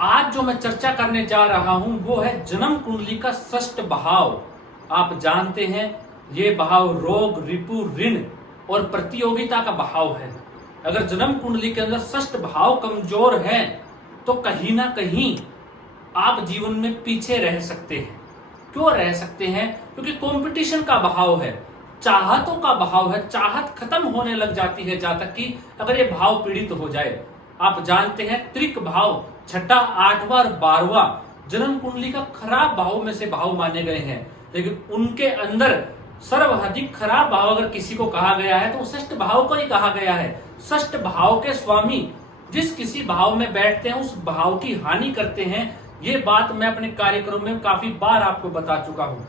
आज जो मैं चर्चा करने जा रहा हूं वो है जन्म कुंडली का षष्ठ भाव। आप जानते हैं ये भाव रोग, रिपु, ऋण और प्रतियोगिता का भाव है। अगर जन्म कुंडली के अंदर षष्ठ भाव कमजोर है तो कहीं ना कहीं आप जीवन में पीछे रह सकते हैं। क्यों रह सकते हैं? क्योंकि कंपटीशन का भाव है, चाहतों का भाव है, चाहत खत्म होने लग जाती है जातक की अगर ये भाव पीड़ित हो जाए। आप जानते हैं त्रिक भाव छठा, आठवां और 12वां जन्म कुंडली का खराब भाव में से भाव माने गए हैं, लेकिन उनके अंदर सर्वाधिक खराब भाव अगर किसी को कहा गया है तो वो षष्ठ भाव को ही कहा गया है। षष्ठ भाव के स्वामी जिस किसी भाव में बैठते हैं उस भाव की हानि करते हैं। ये बात मैं अपने कार्यक्रम में काफी बार आपको बता चुका हूं,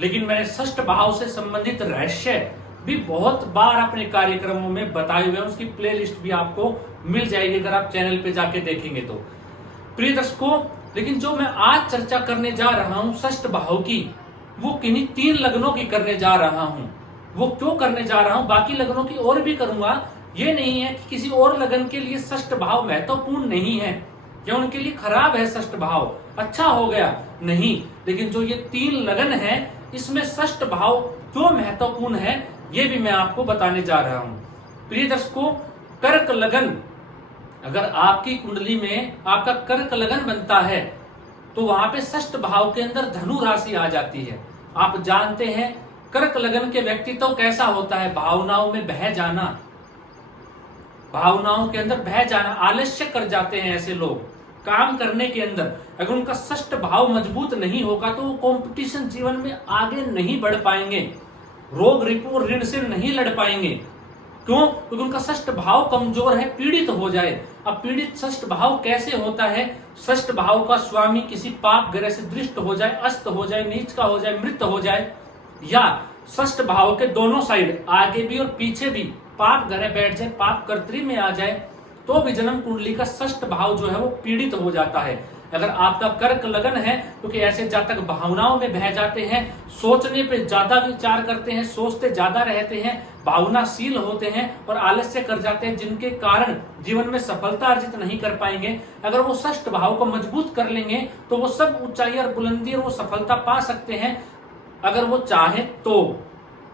लेकिन मैंने षष्ठ भाव से संबंधित रहस्य भी बहुत बार अपने कार्यक्रमों में बताए हुए हैं। उसकी प्लेलिस्ट भी आपको मिल जाएगी अगर आप चैनल पे जाके देखेंगे तो। प्रिय दर्शकों, लेकिन जो मैं आज चर्चा करने जा रहा हूं षष्ठ भाव की, वो किन्हीं 3 लग्नों की करने जा रहा हूं। वो क्यों करने जा रहा हूं? बाकी लग्नों की और भी करूंगा। ये नहीं है कि किसी और लगन के लिए षष्ठ भाव महत्वपूर्ण नहीं है या उनके लिए खराब है षष्ठ भाव, अच्छा हो गया, नहीं। लेकिन जो ये 3 लगन है इसमें षष्ठ भाव क्यों महत्वपूर्ण है ये भी मैं आपको बताने जा रहा हूं। प्रिय दर्शकों, कर्क लगन, अगर आपकी कुंडली में आपका कर्क लगन बनता है तो वहां पे षष्ठ भाव के अंदर धनु राशि आ जाती है। आप जानते हैं कर्क लगन के व्यक्तित्व कैसा होता है? भावनाओं में बह जाना, भावनाओं के अंदर बह जाना, आलस्य कर जाते हैं ऐसे लोग काम करने के अंदर। अगर उनका षष्ठ भाव मजबूत नहीं होगा तो वो कंपटीशन जीवन में आगे नहीं बढ़ पाएंगे, रोग, रिपु और ऋण से नहीं लड़ पाएंगे। क्यों? क्योंकि उनका षष्ठ भाव कमजोर है, पीड़ित हो जाए। अब पीड़ित षष्ठ भाव कैसे होता है? षष्ठ भाव का स्वामी किसी पाप ग्रह से दृष्ट हो जाए, अस्त हो जाए, नीच का हो जाए, मृत हो जाए, या षष्ठ भाव के दोनों साइड आगे भी और पीछे भी पाप ग्रह बैठ जाए, पाप कर्त्री में आ जाए, तो भी जन्म कुंडली का षष्ठ भाव जो है वो पीड़ित हो जाता है। अगर आपका कर्क लगन है, क्योंकि ऐसे जातक भावनाओं में बह जाते हैं, सोचने पे ज्यादा विचार करते हैं, सोचते ज्यादा रहते हैं, भावनाशील होते हैं और आलस्य कर जाते हैं, जिनके कारण जीवन में सफलता अर्जित नहीं कर पाएंगे। अगर वो षष्ठ भाव को मजबूत कर लेंगे तो वो सब ऊंचाई और बुलंदी और वो सफलता पा सकते हैं अगर वो चाहे तो,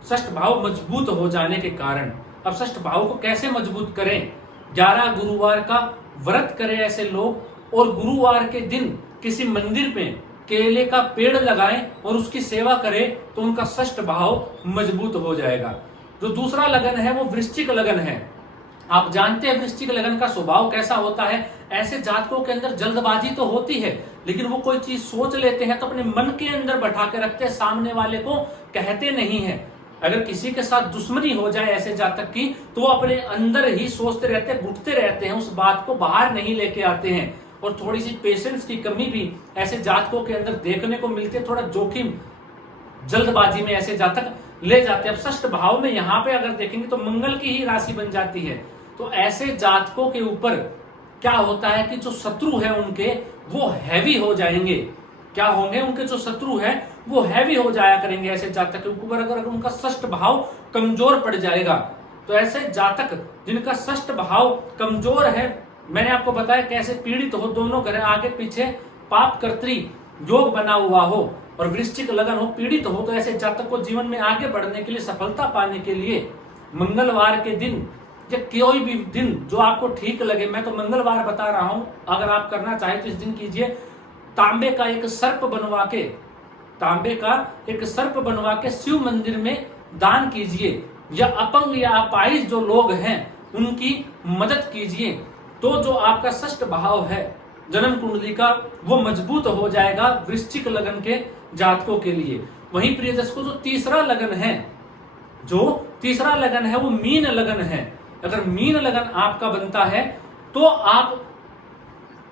षष्ठ भाव मजबूत हो जाने के कारण। अब षष्ठ भाव को कैसे मजबूत करें? 11 गुरुवार का व्रत करें ऐसे लोग, और गुरुवार के दिन किसी मंदिर में केले का पेड़ लगाएं और उसकी सेवा करें तो उनका षष्ठ भाव मजबूत हो जाएगा। जो दूसरा लगन है वो वृश्चिक लगन है। आप जानते हैं वृश्चिक लगन का स्वभाव कैसा होता है? ऐसे जातकों के अंदर जल्दबाजी तो होती है, लेकिन वो कोई चीज सोच लेते हैं तो अपने मन के अंदर बैठा के रखते हैं, सामने वाले को कहते नहीं है। अगर किसी के साथ दुश्मनी हो जाए ऐसे जातक की तो वो अपने अंदर ही सोचते रहते हैं, घुटते रहते हैं, उस बात को बाहर नहीं लेके आते हैं। और थोड़ी सी पेशेंस की कमी भी ऐसे जातकों के अंदर देखने को मिलती है। थोड़ा जोखिम, जल्दबाजी में ऐसे जातक ले जाते हैं। अब षष्ठ भाव में यहाँ पे अगर देखेंगे तो मंगल की ही राशि बन जाती है, तो ऐसे जातकों के ऊपर क्या होता है कि जो शत्रु है उनके वो हैवी हो जाएंगे। क्या होंगे? उनके जो शत्रु है वो हैवी हो जाया करेंगे ऐसे जातक के ऊपर अगर उनका षष्ठ भाव कमजोर पड़ जाएगा। तो ऐसे जातक जिनका षष्ठ भाव कमजोर है, मैंने आपको बताया कैसे पीड़ित हो, दोनों ग्रह आगे पीछे पाप कर्त्री योग बना हुआ हो और वृश्चिक लगन हो, पीड़ित हो, तो ऐसे जातक को जीवन में आगे बढ़ने के लिए, सफलता पाने के लिए मंगलवार के दिन या कोई भी दिन जो आपको ठीक लगे, मैं तो मंगलवार बता रहा हूं, अगर आप करना चाहे तो इस दिन कीजिए। तांबे का एक सर्प बनवा के शिव मंदिर में दान कीजिए, या अपंग या अपाहिज जो लोग हैं उनकी मदद कीजिए, तो जो आपका षष्ठ भाव है जन्म कुंडली का वो मजबूत हो जाएगा वृश्चिक लगन के जातकों के लिए। वहीं प्रिय दर्शकों, जो तीसरा लगन है वो मीन लगन है। अगर मीन लगन आपका बनता है तो आप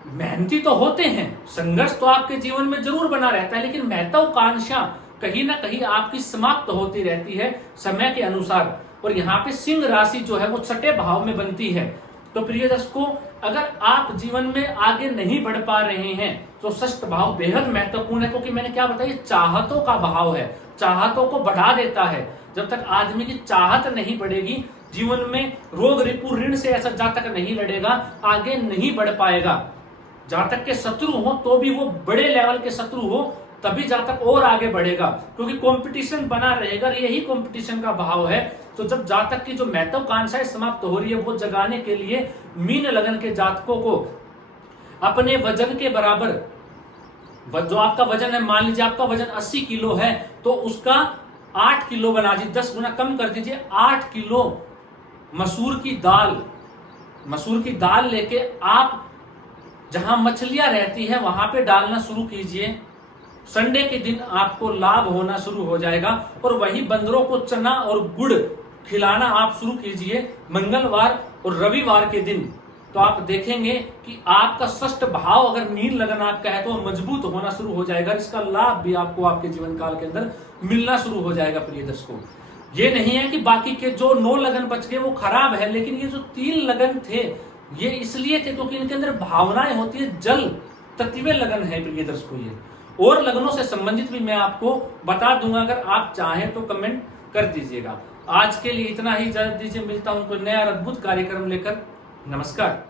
मेहनती तो होते हैं, संघर्ष तो आपके जीवन में जरूर बना रहता है, लेकिन महत्वाकांक्षा कहीं ना कहीं आपकी समाप्त होती रहती है समय के अनुसार। और यहाँ पे सिंह राशि जो है वो छठे भाव में बनती है। तो प्रिय दर्शकों, अगर आप जीवन में आगे नहीं बढ़ पा रहे हैं तो षष्ठ भाव बेहद महत्वपूर्ण है, क्योंकि मैंने क्या बताया, चाहतों का भाव है, चाहतों को बढ़ा देता है। जब तक आदमी की चाहत नहीं बढ़ेगी, जीवन में रोग, रिपु, ऋण से ऐसा जातक नहीं लड़ेगा, आगे नहीं बढ़ पाएगा। जातक के शत्रु हो तो भी वो बड़े लेवल के शत्रु हो, तभी जातक और आगे बढ़ेगा, क्योंकि कंपटीशन बना रहेगा। यही कंपटीशन का भाव है। तो जब जातक की जो महत्वाकांक्षाएं समाप्त हो रही है, वो जगाने के लिए मीन लगन के जातकों को अपने वजन के बराबर, जो आपका वजन है, मान लीजिए आपका वजन 80 किलो है, तो उसका 8 किलो बना दीजिए, 10 गुना कम कर दीजिए। 8 किलो मसूर की दाल लेके आप जहां मछलियां रहती है वहां पे डालना शुरू कीजिए। संडे के दिन आपको लाभ होना शुरू हो जाएगा। और वही बंदरों को चना और गुड़ खिलाना आप शुरू कीजिए मंगलवार और रविवार के दिन, तो आप देखेंगे कि आपका षष्ठ भाव अगर मीन लगन आपका है तो मजबूत होना शुरू हो जाएगा। इसका लाभ भी आपको आपके जीवन काल के अंदर मिलना शुरू हो जाएगा। प्रिय दर्शकों, ये नहीं है कि बाकी के जो 9 लगन बच गए वो खराब है, लेकिन ये जो 3 लगन थे ये इसलिए थे क्योंकि इनके अंदर भावनाएं होती है, जल तत्वीय लगन है। प्रिय दर्शकों, ये और लगनों से संबंधित भी मैं आपको बता दूंगा, अगर आप चाहें तो कमेंट कर दीजिएगा। आज के लिए इतना ही, इजाजत दीजिए, मिलता हूं कोई नया अद्भुत कार्यक्रम लेकर। नमस्कार।